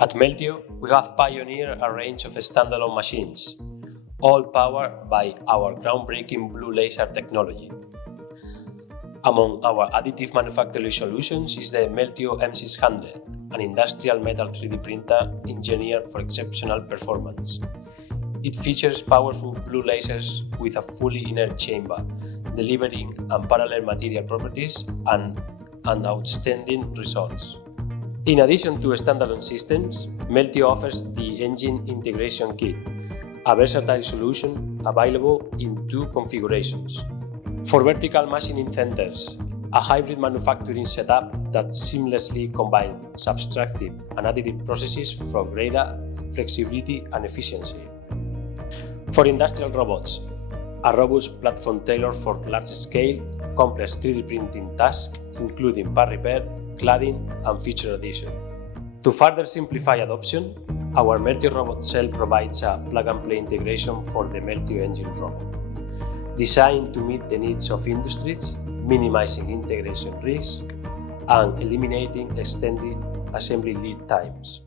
At Meltio, we have pioneered a range of standalone machines, all powered by our groundbreaking blue laser technology. Among our additive manufacturing solutions is the Meltio M600, an industrial metal 3D printer engineered for exceptional performance. It features powerful blue lasers with a fully inert chamber, delivering unparalleled material properties and outstanding results. In addition to standalone systems, Meltio offers the Engine Integration Kit, a versatile solution available in two configurations. For vertical machining centers, a hybrid manufacturing setup that seamlessly combines subtractive and additive processes for greater flexibility and efficiency. For industrial robots, a robust platform tailored for large-scale, complex 3D printing tasks, including part repair, cladding, and feature addition. To further simplify adoption, our Meltio Robot Cell provides a plug-and-play integration for the Meltio engine robot, designed to meet the needs of industries, minimizing integration risk and eliminating extended assembly lead times.